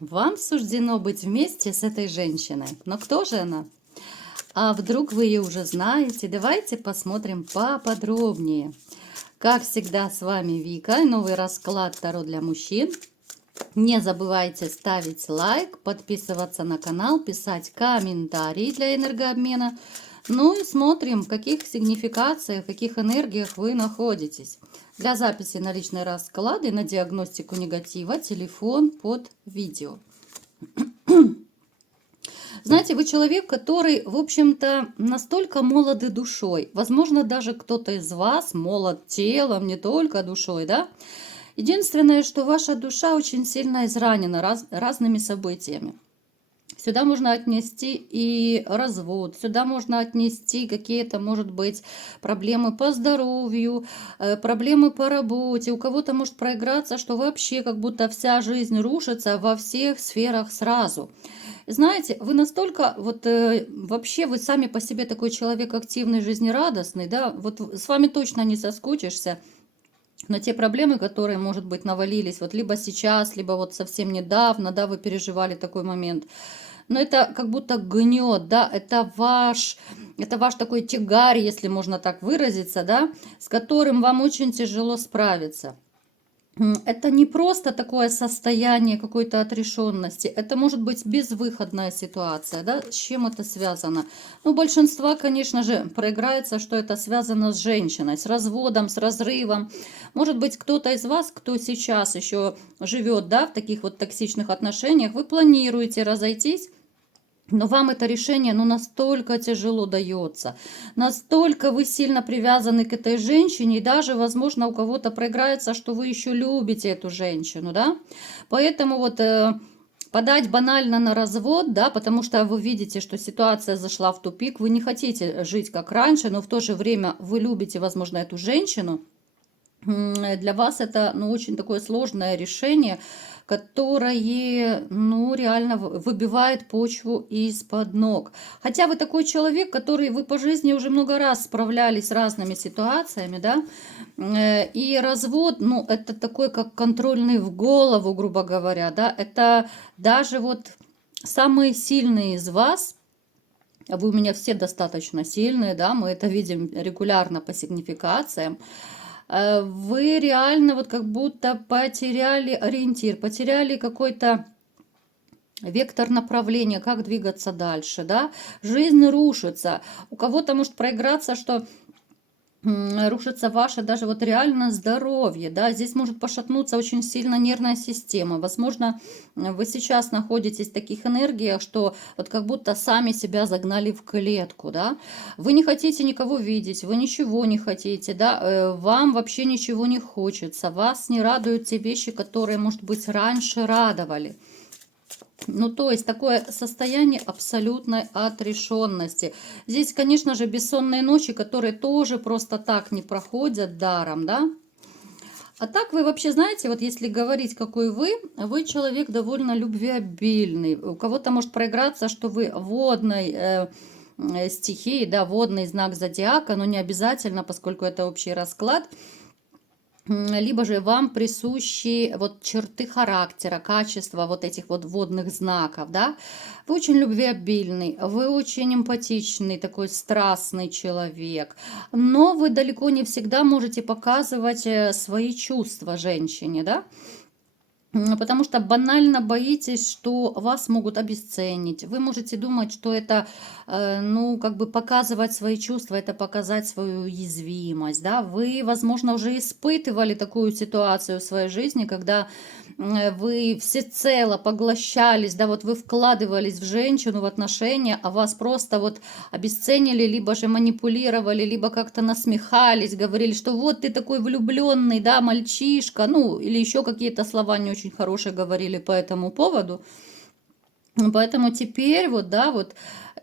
Вам суждено быть вместе с этой женщиной. Но кто же она? А вдруг вы ее уже знаете? Давайте посмотрим поподробнее. Как всегда, с вами Вика. Новый расклад Таро для мужчин. Не забывайте ставить лайк, подписываться на канал, писать комментарии для энергообмена. Ну и смотрим, в каких сигнификациях, в каких энергиях вы находитесь. Для записи на личные расклады, на диагностику негатива, телефон под видео. Знаете, вы человек, который, в общем-то, настолько молоды душой. Возможно, даже кто-то из вас молод телом, не только душой, да? Единственное, что ваша душа очень сильно изранена разными событиями. Сюда можно отнести и развод, сюда можно отнести какие-то, может быть, проблемы по здоровью, проблемы по работе. У кого-то может проиграться, что вообще как будто вся жизнь рушится во всех сферах сразу. Знаете, вы настолько, вообще вы сами по себе такой человек активный, жизнерадостный, да, вот с вами точно не соскучишься. Но те проблемы, которые, может быть, навалились вот либо сейчас, либо вот совсем недавно, да, вы переживали такой момент. Но это как будто гнет, да, это ваш такой тягарь, если можно так выразиться, да, с которым вам очень тяжело справиться. Это не просто такое состояние какой-то отрешенности, это может быть безвыходная ситуация, да, с чем это связано? Ну, большинство, конечно же, проиграется, что это связано с женщиной, с разводом, с разрывом. Может быть, кто-то из вас, кто сейчас еще живет, да, в таких вот токсичных отношениях, вы планируете разойтись, но вам это решение, ну, настолько тяжело дается, настолько вы сильно привязаны к этой женщине, и даже, возможно, у кого-то проиграется, что вы еще любите эту женщину, да. Поэтому подать банально на развод, да, потому что вы видите, что ситуация зашла в тупик, вы не хотите жить как раньше, но в то же время вы любите, возможно, эту женщину. Для вас это, ну, очень такое сложное решение, которое, ну, реально выбивает почву из-под ног. Хотя вы такой человек, который вы по жизни уже много раз справлялись с разными ситуациями, да, и развод, ну, это такой, как контрольный в голову, грубо говоря, да, это даже вот самые сильные из вас, а вы у меня все достаточно сильные, да, мы это видим регулярно по сигнификациям, вы реально вот как будто потеряли ориентир, потеряли какой-то вектор направления, как двигаться дальше, да, жизнь рушится, у кого-то может проиграться, что рушится ваше даже вот реально здоровье, да, здесь может пошатнуться очень сильно нервная система. Возможно, вы сейчас находитесь в таких энергиях, что вот как будто сами себя загнали в клетку, да. Вы не хотите никого видеть, вы ничего не хотите, да, вам вообще ничего не хочется, вас не радуют те вещи, которые, может быть, раньше радовали. Ну, то есть такое состояние абсолютной отрешенности. Здесь, конечно же, бессонные ночи, которые тоже просто так не проходят даром, да. А так вы вообще знаете, вот если говорить, какой вы человек довольно любвеобильный. У кого-то может проиграться, что вы водной стихии, да, водный знак зодиака, но не обязательно, поскольку это общий расклад. Либо же вам присущи вот черты характера, качества вот этих вот водных знаков, да. Вы очень любвеобильный, вы очень эмпатичный, такой страстный человек, но вы далеко не всегда можете показывать свои чувства женщине, да. Потому что банально боитесь, что вас могут обесценить. Вы можете думать, что это, ну, как бы показывать свои чувства, это показать свою уязвимость, да. Вы, возможно, уже испытывали такую ситуацию в своей жизни, когда вы всецело поглощались, да, вот вы вкладывались в женщину, в отношения, а вас просто вот обесценили, либо же манипулировали, либо как-то насмехались, говорили, что вот ты такой влюбленный, да, мальчишка, ну, или еще какие-то слова не очень хорошие говорили по этому поводу. Поэтому теперь вот, да, вот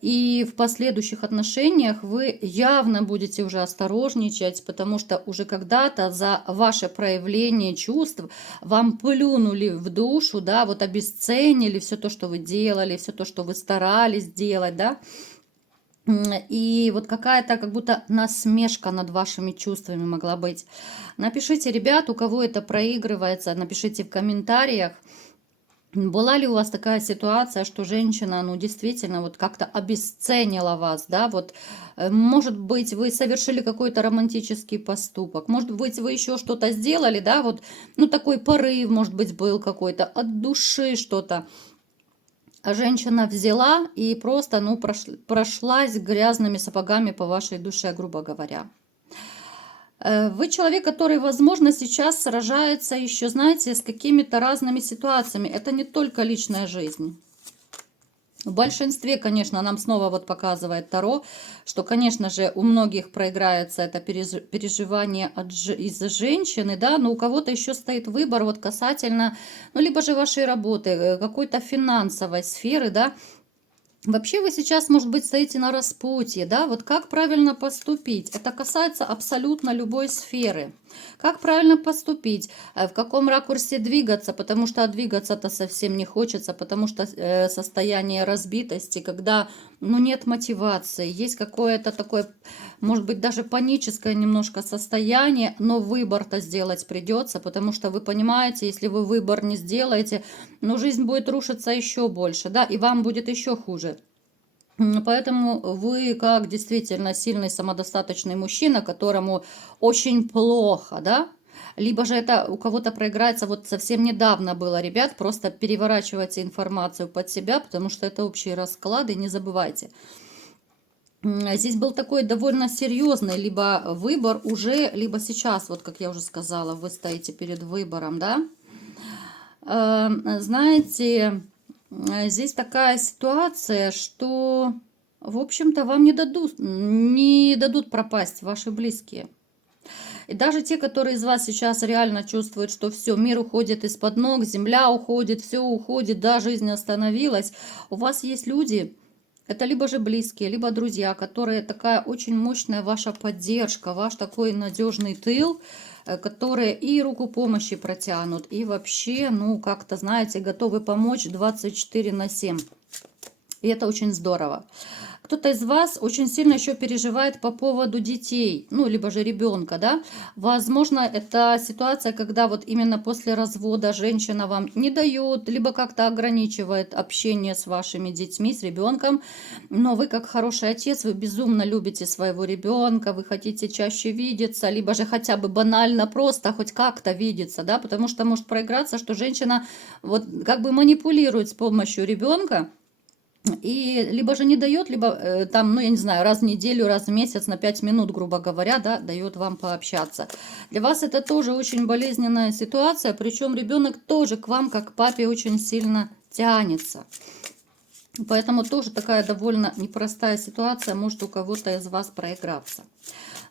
и в последующих отношениях вы явно будете уже осторожничать, потому что уже когда-то за ваше проявление чувств вам плюнули в душу, да, вот обесценили все то, что вы делали, все то, что вы старались делать, да. И вот какая-то как будто насмешка над вашими чувствами могла быть. Напишите, ребят, у кого это проигрывается, напишите в комментариях. Была ли у вас такая ситуация, что женщина, ну, действительно, вот как-то обесценила вас, да, вот, может быть, вы совершили какой-то романтический поступок, может быть, вы еще что-то сделали, да, вот, ну, такой порыв, может быть, был какой-то, от души что-то, а женщина взяла и просто, ну, прошлась грязными сапогами по вашей душе, грубо говоря. Вы человек, который, возможно, сейчас сражается еще, знаете, с какими-то разными ситуациями. Это не только личная жизнь. В большинстве, конечно, нам снова вот показывает Таро, что, конечно же, у многих проиграется это переживание из-за женщины, да, но у кого-то еще стоит выбор вот касательно, ну, либо же вашей работы, какой-то финансовой сферы, да. Вообще вы сейчас, может быть, стоите на распутье, да, вот как правильно поступить? Это касается абсолютно любой сферы. Как правильно поступить? В каком ракурсе двигаться? Потому что двигаться-то совсем не хочется, потому что состояние разбитости, когда, ну, нет мотивации, есть какое-то такое, может быть, даже паническое немножко состояние, но выбор-то сделать придется, потому что вы понимаете, если вы выбор не сделаете, ну, жизнь будет рушиться еще больше, да, и вам будет еще хуже. Поэтому вы, как действительно сильный самодостаточный мужчина, которому очень плохо, да, либо же это у кого-то проиграется, вот совсем недавно было, ребят, просто переворачивайте информацию под себя, потому что это общие расклады, не забывайте. Здесь был такой довольно серьезный либо выбор уже, либо сейчас, вот как я уже сказала, вы стоите перед выбором, да. Знаете, здесь такая ситуация, что, в общем-то, вам не дадут пропасть ваши близкие. И даже те, которые из вас сейчас реально чувствуют, что все, мир уходит из-под ног, земля уходит, все уходит, да, жизнь остановилась, у вас есть люди, это либо же близкие, либо друзья, которые такая очень мощная ваша поддержка, ваш такой надежный тыл, которые и руку помощи протянут, и вообще, ну, как-то, знаете, готовы помочь 24/7. И это очень здорово. Кто-то из вас очень сильно еще переживает по поводу детей, ну, либо же ребенка, да. Возможно, это ситуация, когда вот именно после развода женщина вам не дает, либо как-то ограничивает общение с вашими детьми, с ребенком. Но вы, как хороший отец, вы безумно любите своего ребенка, вы хотите чаще видеться, либо же хотя бы банально просто хоть как-то видеться, да, потому что может проиграться, что женщина вот как бы манипулирует с помощью ребенка, и либо же не дает, либо там, ну, я не знаю, раз в неделю, раз в месяц на 5 минут, грубо говоря, да, дает вам пообщаться. Для вас это тоже очень болезненная ситуация, причем ребенок тоже к вам, как к папе, очень сильно тянется. Поэтому тоже такая довольно непростая ситуация может у кого-то из вас проиграться.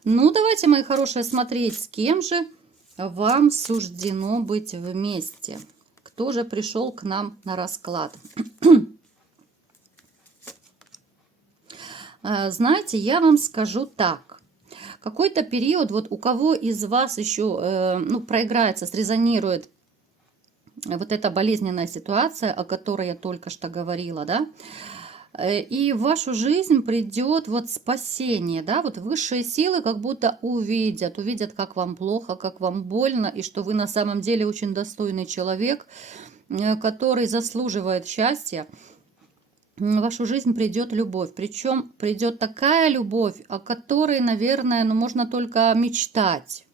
Ну, давайте, мои хорошие, смотреть, с кем же вам суждено быть вместе. Кто же пришел к нам на расклад? Знаете, я вам скажу так. Какой-то период, вот у кого из вас еще ну, проиграется, срезонирует вот эта болезненная ситуация, о которой я только что говорила, да, и в вашу жизнь придет вот спасение, да, вот высшие силы как будто увидят, как вам плохо, как вам больно, и что вы на самом деле очень достойный человек, который заслуживает счастья. В вашу жизнь придет любовь. Причем придет такая любовь, о которой, наверное, ну, можно только мечтать.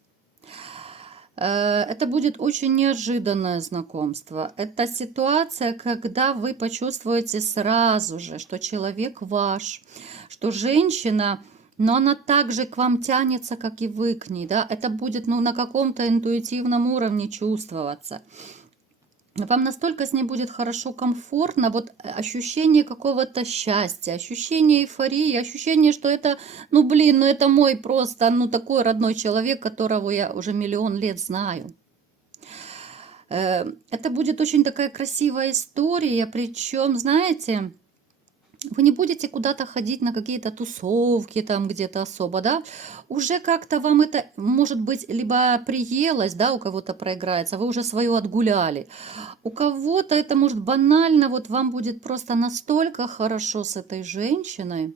Это будет очень неожиданное знакомство. Это ситуация, когда вы почувствуете сразу же, что человек ваш, что женщина, но она также к вам тянется, как и вы к ней. Да? Это будет ну, на каком-то интуитивном уровне чувствоваться. Вам настолько с ней будет хорошо, комфортно, вот ощущение какого-то счастья, ощущение эйфории, ощущение, что это, ну блин, ну это мой просто, ну такой родной человек, которого я уже миллион лет знаю. Это будет очень такая красивая история, причем, знаете, вы не будете куда-то ходить на какие-то тусовки там где-то особо, да, уже как-то вам это, может быть, либо приелось, да, у кого-то проиграется, вы уже свое отгуляли. У кого-то это может банально, вот вам будет просто настолько хорошо с этой женщиной,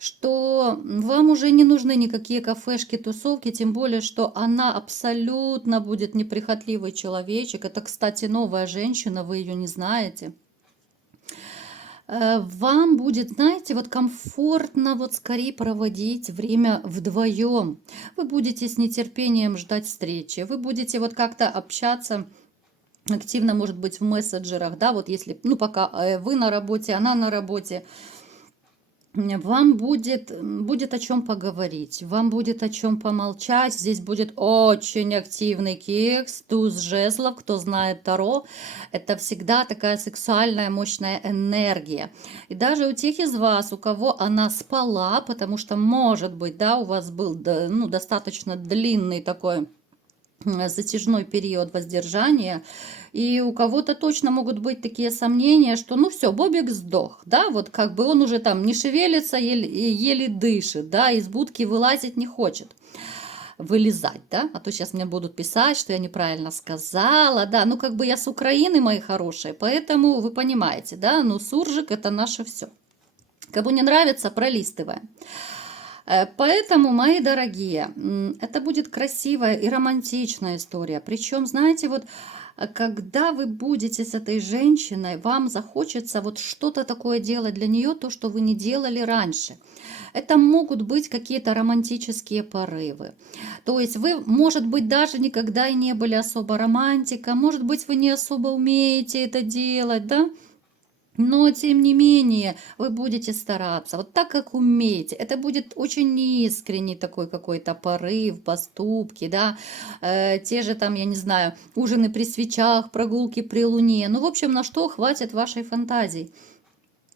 что вам уже не нужны никакие кафешки, тусовки, тем более, что она абсолютно будет неприхотливый человечек. Это, кстати, новая женщина, вы ее не знаете. Вам будет, знаете, вот комфортно вот скорее проводить время вдвоем. Вы будете с нетерпением ждать встречи, вы будете вот как-то общаться активно, может быть, в мессенджерах, да, вот если, ну, пока вы на работе, она на работе, вам будет о чем поговорить, вам будет о чем помолчать. Здесь будет очень активный кекс, туз жезлов. Кто знает Таро, это всегда такая сексуальная, мощная энергия. И даже у тех из вас, у кого она спала, потому что, может быть, да, у вас был ну, достаточно длинный такой затяжной период воздержания, и у кого-то точно могут быть такие сомнения, что ну все, Бобик сдох, да, вот как бы он уже там не шевелится, еле дышит, да, из будки вылазить не хочет, вылезать, да, а то сейчас мне будут писать, что я неправильно сказала, да, ну как бы я с Украины, мои хорошие, поэтому вы понимаете, да, ну суржик это наше все. Кому не нравится, пролистываем. Поэтому, мои дорогие, это будет красивая и романтичная история. Причем, знаете, вот когда вы будете с этой женщиной, вам захочется вот что-то такое делать для нее, то, что вы не делали раньше. Это могут быть какие-то романтические порывы. То есть вы, может быть, даже никогда и не были особо романтиком, может быть, вы не особо умеете это делать, да? Но, тем не менее, вы будете стараться, вот так, как умеете. Это будет очень искренний такой какой-то порыв, поступки, да. Те же там, я не знаю, ужины при свечах, прогулки при луне. Ну, в общем, на что хватит вашей фантазии.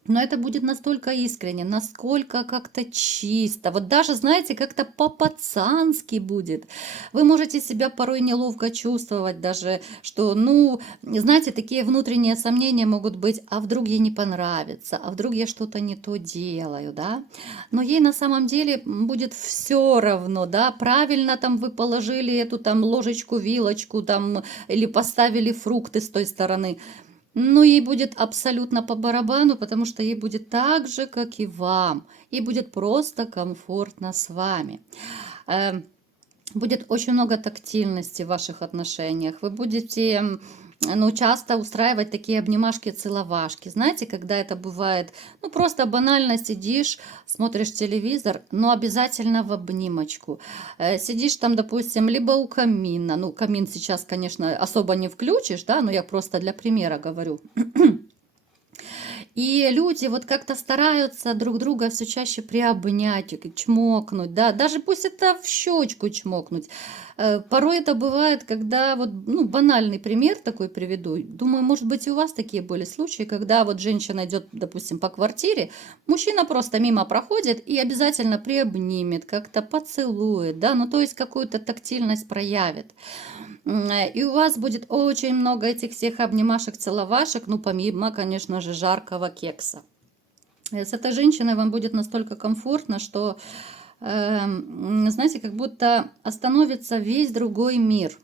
Но это будет настолько искренне, насколько как-то чисто. Вот даже, знаете, как-то по-пацански будет. Вы можете себя порой неловко чувствовать даже, что, ну, знаете, такие внутренние сомнения могут быть, а вдруг ей не понравится, а вдруг я что-то не то делаю, да. Но ей на самом деле будет все равно, да, правильно там вы положили эту там ложечку, вилочку там или поставили фрукты с той стороны. Ну, ей будет абсолютно по барабану, потому что ей будет так же, как и вам. Ей будет просто комфортно с вами. Будет очень много тактильности в ваших отношениях. Вы будете, ну, часто устраивать такие обнимашки-целовашки. Знаете, когда это бывает, ну, просто банально сидишь, смотришь телевизор, но обязательно в обнимочку. Сидишь там, допустим, либо у камина. Ну, камин сейчас, конечно, особо не включишь, да, но я просто для примера говорю. И люди вот как-то стараются друг друга все чаще приобнять, чмокнуть, да, даже пусть это в щечку чмокнуть. Порой это бывает, когда вот, ну, банальный пример такой приведу. Думаю, может быть, и у вас такие были случаи, когда вот женщина идет, допустим, по квартире, мужчина просто мимо проходит и обязательно приобнимет, как-то поцелует, да, ну, то есть какую-то тактильность проявит. И у вас будет очень много этих всех обнимашек, целовашек, ну, помимо, конечно же, жаркого кекса. С этой женщиной вам будет настолько комфортно, что, знаете, как будто остановится весь другой мир.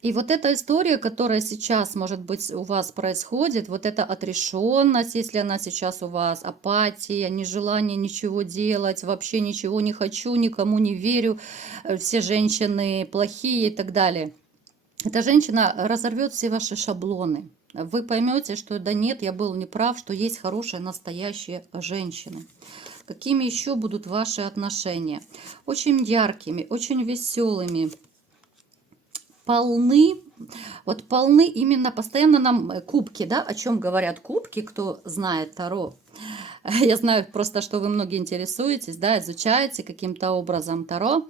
И вот эта история, которая сейчас, может быть, у вас происходит, вот эта отрешенность, если она сейчас у вас, апатия, нежелание ничего делать, вообще ничего не хочу, никому не верю, все женщины плохие и так далее. Эта женщина разорвет все ваши шаблоны. Вы поймете, что да нет, я был неправ, что есть хорошая, настоящая женщина. Какими еще будут ваши отношения? Очень яркими, очень веселыми, полны, вот полны именно постоянно нам кубки, да, о чем говорят кубки, кто знает Таро. Я знаю просто, что вы многие интересуетесь, да, изучаете каким-то образом Таро.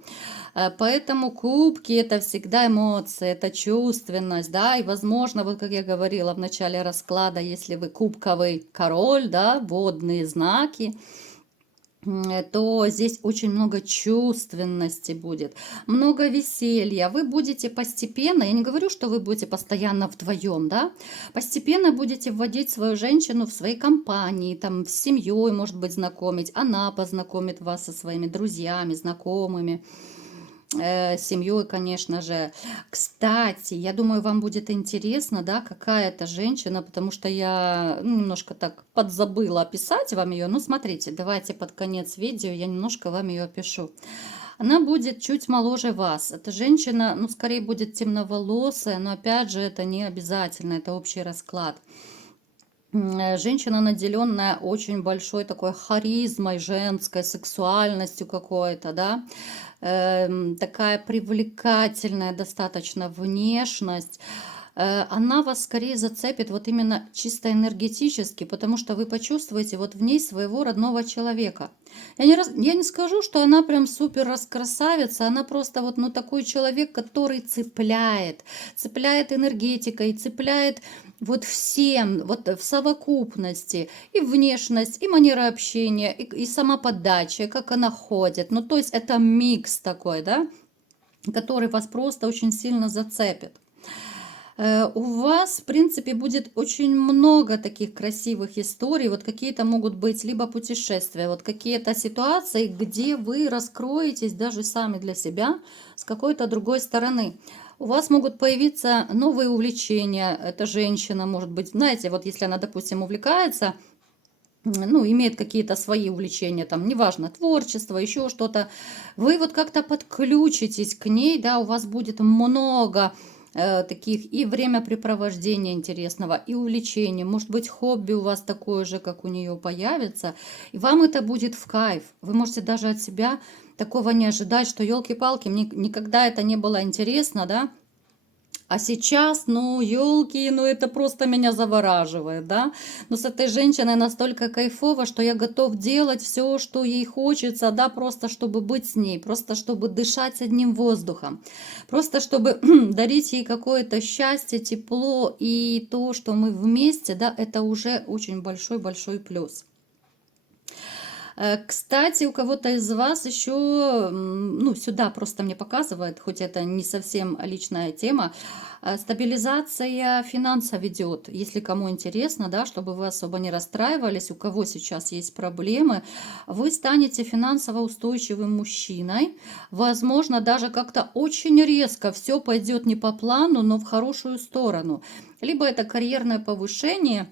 Поэтому кубки это всегда эмоции, это чувственность, да, и возможно, вот как я говорила в начале расклада, если вы кубковый король, да, водные знаки, то здесь очень много чувственности будет, много веселья. Вы будете постепенно, я не говорю, что вы будете постоянно вдвоем, да, постепенно будете вводить свою женщину в свои компании, там, с семьей, может быть, знакомить, она познакомит вас со своими друзьями, знакомыми. семьей, конечно же. Кстати, я думаю, вам будет интересно, да, какая это женщина, потому что я немножко так подзабыла описать вам ее. Ну, смотрите, давайте под конец видео я немножко вам ее опишу. Она будет чуть моложе вас. Эта женщина, ну, скорее будет темноволосая, но опять же, это не обязательно, это общий расклад. Женщина, наделенная очень большой такой харизмой, женской, сексуальностью какой-то, да, такая привлекательная достаточно внешность, она вас скорее зацепит вот именно чисто энергетически, потому что вы почувствуете вот в ней своего родного человека. Я не скажу, что она прям супер раскрасавица, она просто вот ну, такой человек, который цепляет энергетикой, цепляет вот всем, вот в совокупности, и внешность, и манера общения, и самоподача, и как она ходит. Ну, то есть это микс такой, да, который вас просто очень сильно зацепит. У вас, в принципе, будет очень много таких красивых историй. Вот какие-то могут быть либо путешествия, вот какие-то ситуации, где вы раскроетесь даже сами для себя с какой-то другой стороны. У вас могут появиться новые увлечения. Эта женщина, может быть, знаете, вот если она, допустим, увлекается, ну, имеет какие-то свои увлечения, там, неважно, творчество, еще что-то, вы вот как-то подключитесь к ней, да, у вас будет много таких и времяпрепровождения интересного, и увлечений. Может быть, хобби у вас такое же, как у нее появится, и вам это будет в кайф. Вы можете даже от себя такого не ожидать, что, елки-палки, мне никогда это не было интересно, да, а сейчас, ну, елки, ну, это просто меня завораживает, да. Но с этой женщиной настолько кайфово, что я готов делать все, что ей хочется, да, просто чтобы быть с ней, просто чтобы дышать одним воздухом, просто чтобы дарить ей какое-то счастье, тепло и то, что мы вместе, да, это уже очень большой-большой плюс. Кстати, у кого-то из вас еще, ну, сюда просто мне показывает, хоть это не совсем личная тема, стабилизация финансов ведет. Если кому интересно, да, чтобы вы особо не расстраивались, у кого сейчас есть проблемы, вы станете финансово устойчивым мужчиной. Возможно, даже как-то очень резко все пойдет не по плану, но в хорошую сторону. Либо это карьерное повышение,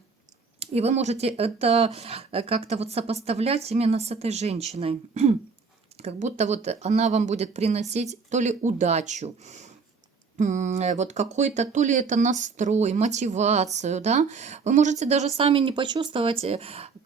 и вы можете это как-то вот сопоставлять именно с этой женщиной. Как будто вот она вам будет приносить то ли удачу, вот какой-то, то ли это настрой, мотивацию, да. Вы можете даже сами не почувствовать,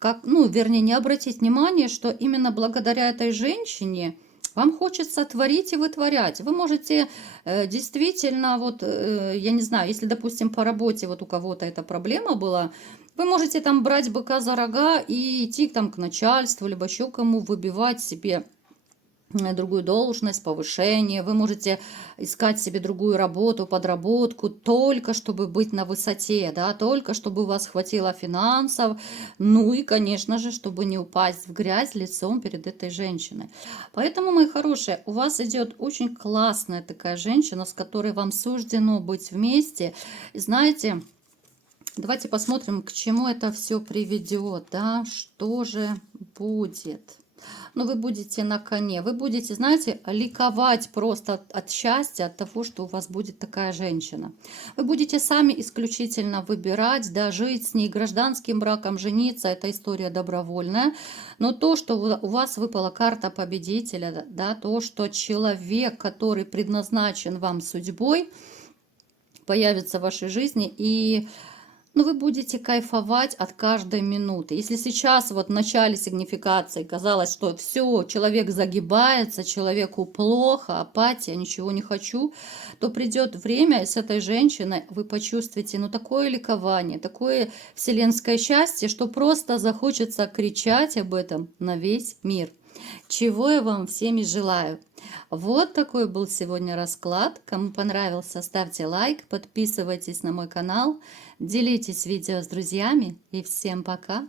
как, ну, вернее, не обратить внимание, что именно благодаря этой женщине вам хочется творить и вытворять. Вы можете действительно, вот, я не знаю, если, допустим, по работе вот у кого-то эта проблема была, вы можете там брать быка за рога и идти там к начальству, либо еще кому, выбивать себе другую должность, повышение. Вы можете искать себе другую работу, подработку, только чтобы быть на высоте, да, только чтобы у вас хватило финансов, ну и, конечно же, чтобы не упасть в грязь лицом перед этой женщиной. Поэтому, мои хорошие, у вас идет очень классная такая женщина, с которой вам суждено быть вместе. И знаете, давайте посмотрим, к чему это все приведет, да, что же будет. Ну, вы будете на коне, вы будете, знаете, ликовать просто от счастья, от того, что у вас будет такая женщина. Вы будете сами исключительно выбирать, да, жить с ней гражданским браком, жениться, это история добровольная. Но то, что у вас выпала карта победителя, да, то, что человек, который предназначен вам судьбой, появится в вашей жизни, и ну, вы будете кайфовать от каждой минуты. Если сейчас вот в начале сигнификации казалось, что все, человек загибается, человеку плохо, апатия, ничего не хочу, то придет время, и с этой женщиной вы почувствуете, ну, такое ликование, такое вселенское счастье, что просто захочется кричать об этом на весь мир. Чего я вам всеми желаю. Вот такой был сегодня расклад. Кому понравился, ставьте лайк, подписывайтесь на мой канал, делитесь видео с друзьями и всем пока!